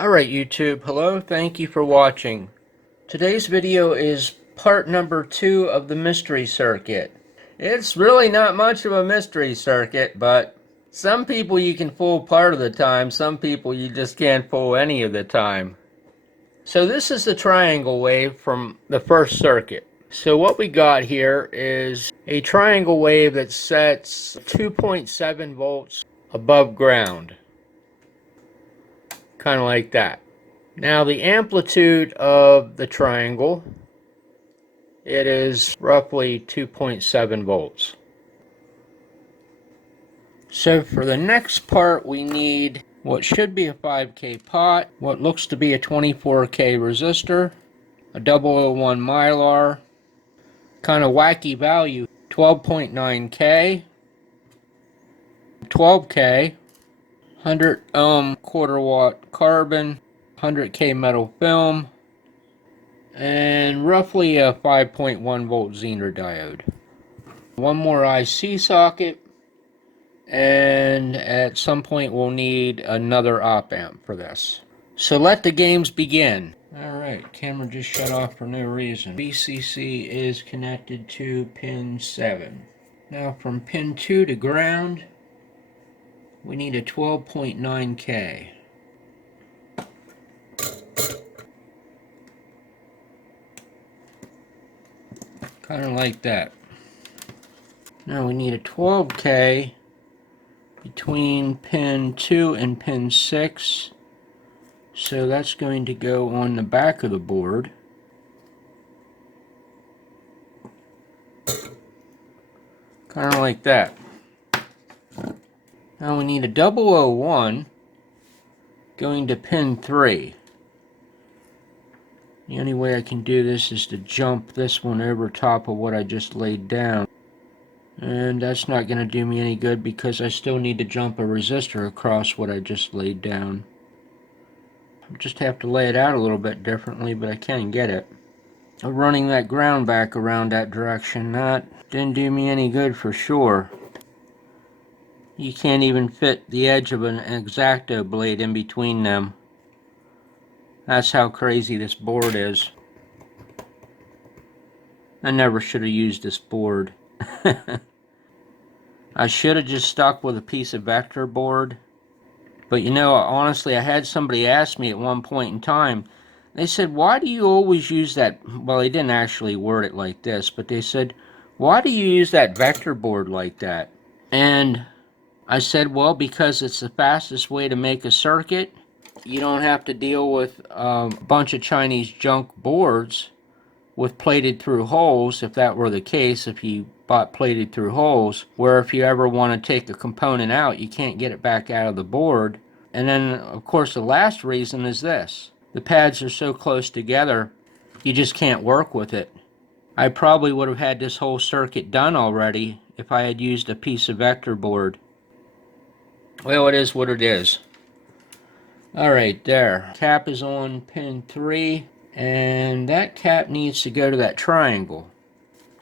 Alright YouTube, hello, thank you for watching. Today's video is part number 2 of the mystery circuit. It's really not much of a mystery circuit, but some people you can fool part of the time, some people you just can't fool any of the time. So this is the triangle wave from the first circuit. So what we got here is a triangle wave that sets 2.7 volts above ground. Kind of like that. Now the amplitude of the triangle, it is roughly 2.7 volts. So for the next part we need what should be a 5K pot, what looks to be a 24K resistor, a 001 mylar, kind of wacky value, 12.9K, 12K, 100 ohm quarter watt carbon, 100K metal film, and roughly a 5.1 volt Zener diode. One more IC socket, and at some point we'll need another op amp for this. So let the games begin. Alright, camera just shut off for no reason. VCC is connected to pin 7. Now from pin 2 to ground, we need a 12.9K. Kind of like that. Now we need a 12K between pin 2 and pin 6. So that's going to go on the back of the board. Kind of like that. Now we need a 001 going to pin 3. The only way I can do this is to jump this one over top of what I just laid down. And that's not going to do me any good because I still need to jump a resistor across what I just laid down. I just have to lay it out a little bit differently, but I can get it. Running that ground back around that direction, that didn't do me any good for sure. You can't even fit the edge of an X-Acto blade in between them. That's how crazy this board is. I never should have used this board. I should have just stuck with a piece of vector board. But you know, honestly, I had somebody ask me at one point in time, they said, why do you always use that? Well, they didn't actually word it like this, but they said, why do you use that vector board like that? And I said, well, because it's the fastest way to make a circuit. You don't have to deal with a bunch of Chinese junk boards with plated through holes, if that were the case, if you bought plated through holes, where if you ever want to take a component out, you can't get it back out of the board. And then, of course, the last reason is this. The pads are so close together, you just can't work with it. I probably would have had this whole circuit done already if I had used a piece of vector board. Well, it is what it is. Alright, there. Cap is on pin 3, and that cap needs to go to that triangle.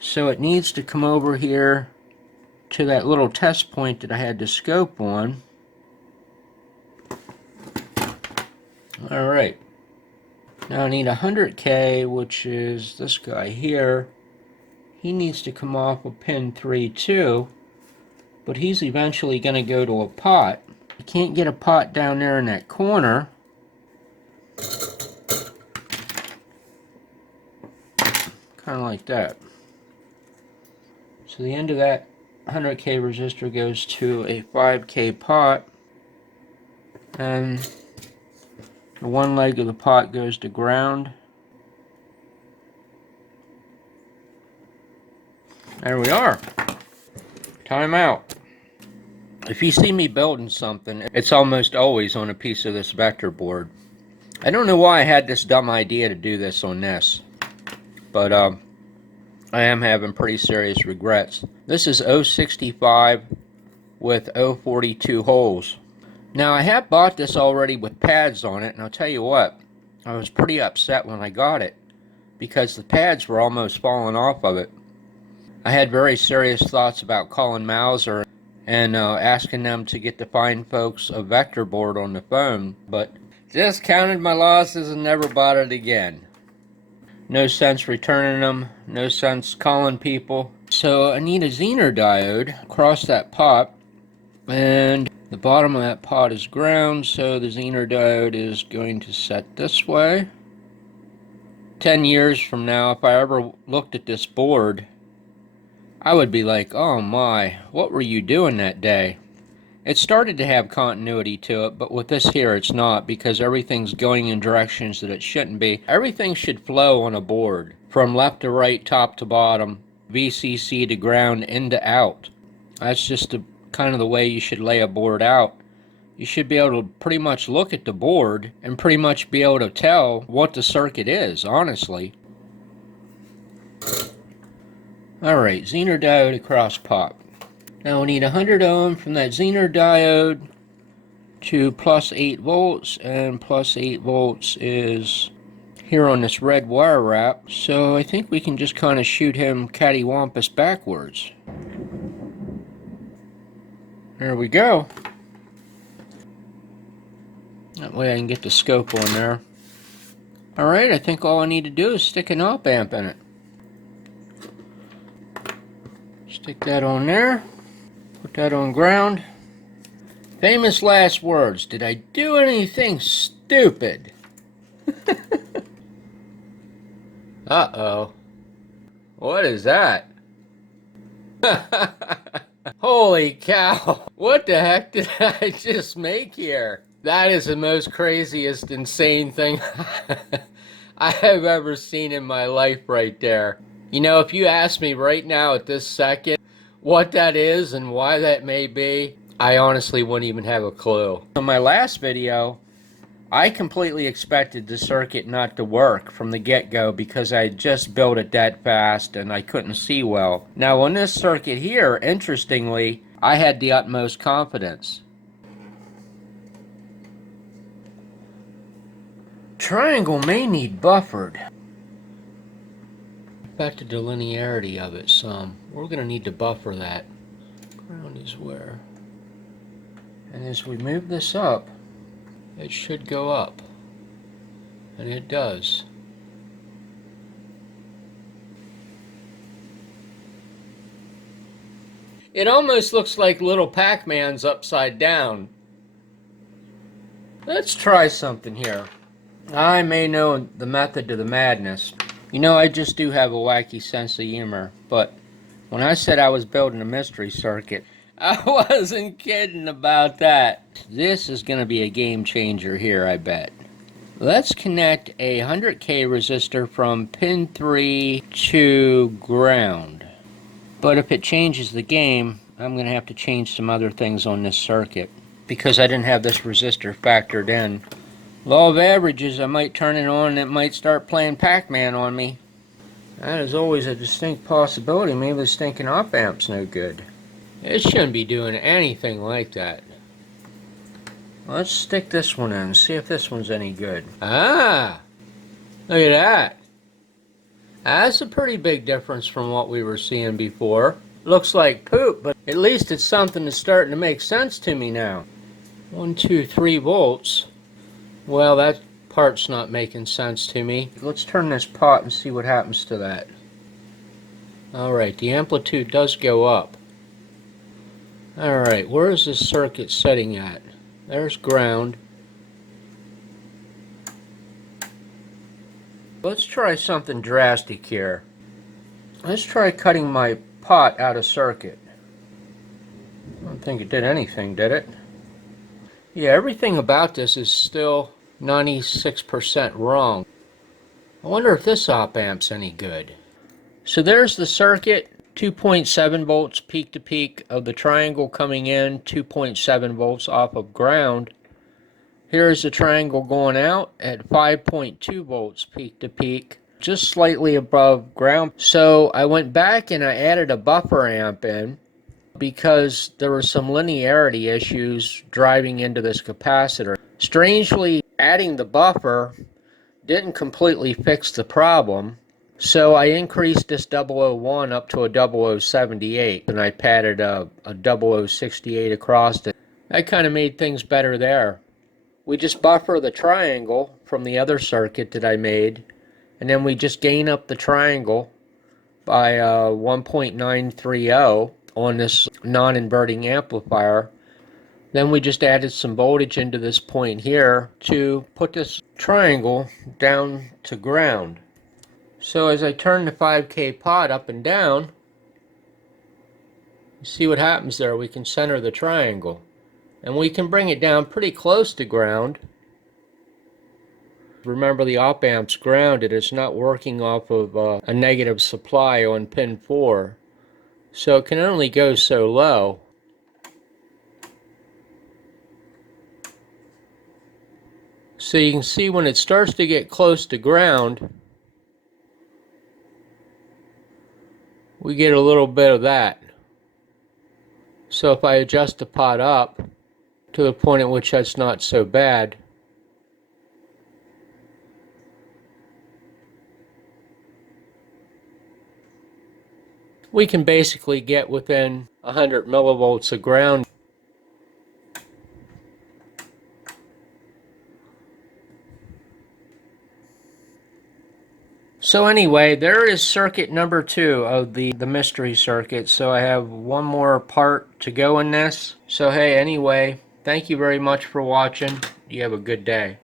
So it needs to come over here to that little test point that I had the scope on. Alright. Now I need 100K, which is this guy here. He needs to come off of pin 3 too, but he's eventually going to go to a pot. I can't get a pot down there in that corner. Kind of like that. So the end of that 100K resistor goes to a 5K pot, and the one leg of the pot goes to ground. There we are. Time out. If you see me building something, it's almost always on a piece of this vector board. I don't know why I had this dumb idea to do this on this, but I am having pretty serious regrets. This is 065 with 042 holes. Now I have bought this already with pads on it, and I'll tell you what, I was pretty upset when I got it because the pads were almost falling off of it. I had very serious thoughts about calling Mauser and asking them to get the fine folks a vector board on the phone, but Just counted my losses and never bought it again. No sense returning them, no sense calling people. So I need a Zener diode across that pot, and the bottom of that pot is ground, so the Zener diode is going to set this way. 10 years from now, if I ever looked at this board, I would be like, oh my, what were you doing that day? It started to have continuity to it, but with this here it's not, because everything's going in directions that it shouldn't be. Everything should flow on a board, from left to right, top to bottom, VCC to ground, in to out. That's just kind of the way you should lay a board out. You should be able to pretty much look at the board and pretty much be able to tell what the circuit is, honestly. Alright, Zener diode across pot. Now we need 100 ohm from that Zener diode to plus 8 volts, and plus 8 volts is here on this red wire wrap, so I think we can just kind of shoot him cattywampus backwards. There we go. That way I can get the scope on there. Alright, I think all I need to do is stick an op amp in it. Stick that on there. Put that on ground. Famous last words. Did I do anything stupid? Uh-oh. What is that? Holy cow. What the heck did I just make here? That is the most craziest, insane thing I have ever seen in my life right there. You know, if you ask me right now at this second what that is and why that may be, I honestly wouldn't even have a clue. In my last video, I completely expected the circuit not to work from the get-go because I just built it that fast and I couldn't see well. Now on this circuit here, interestingly, I had the utmost confidence. Triangle may need buffered. Affected the linearity of it some. We're going to need to buffer that. Ground is where. And as we move this up, it should go up. And it does. It almost looks like little Pac-Man's upside down. Let's try something here. I may know the method to the madness. You know, I just do have a wacky sense of humor, but when I said I was building a mystery circuit, I wasn't kidding about that. This is going to be a game changer here, I bet. Let's connect a 100K resistor from pin 3 to ground. But if it changes the game, I'm going to have to change some other things on this circuit because I didn't have this resistor factored in. Law of averages, I might turn it on and it might start playing Pac-Man on me. That is always a distinct possibility. Maybe the stinking op amp's no good. It shouldn't be doing anything like that. Let's stick this one in and see if this one's any good. Ah! Look at that. That's a pretty big difference from what we were seeing before. Looks like poop, but at least it's something that's starting to make sense to me now. 1, 2, 3 volts. Well, that part's not making sense to me. Let's turn this pot and see what happens to that. Alright, the amplitude does go up. Alright, where is this circuit setting at? There's ground. Let's try something drastic here. Let's try cutting my pot out of circuit. I don't think it did anything, did it? Yeah, everything about this is still 96% wrong. I wonder if this op amp's any good. So there's the circuit, 2.7 volts peak to peak of the triangle coming in, 2.7 volts off of ground. Here's the triangle going out at 5.2 volts peak to peak, just slightly above ground. So I went back and I added a buffer amp in because there were some linearity issues driving into this capacitor. Strangely, adding the buffer didn't completely fix the problem, so I increased this 001 up to a 0078 and I padded a 0068 across it. That kind of made things better there. we just buffer the triangle from the other circuit that I made, and then we just gain up the triangle by 1.930 on this non-inverting amplifier. Then we just added some voltage into this point here to put this triangle down to ground. So as I turn the 5K pot up and down, you see what happens there. We can center the triangle. And we can bring it down pretty close to ground. Remember, the op amp's grounded. It's not working off of a negative supply on pin 4. So it can only go so low. So you can see when it starts to get close to ground, we get a little bit of that. So if I adjust the pot up to the point at which that's not so bad, we can basically get within 100 millivolts of ground. So anyway, there is circuit number 2 of the mystery circuit. So I have one more part to go in this. So hey, anyway, thank you very much for watching. You have a good day.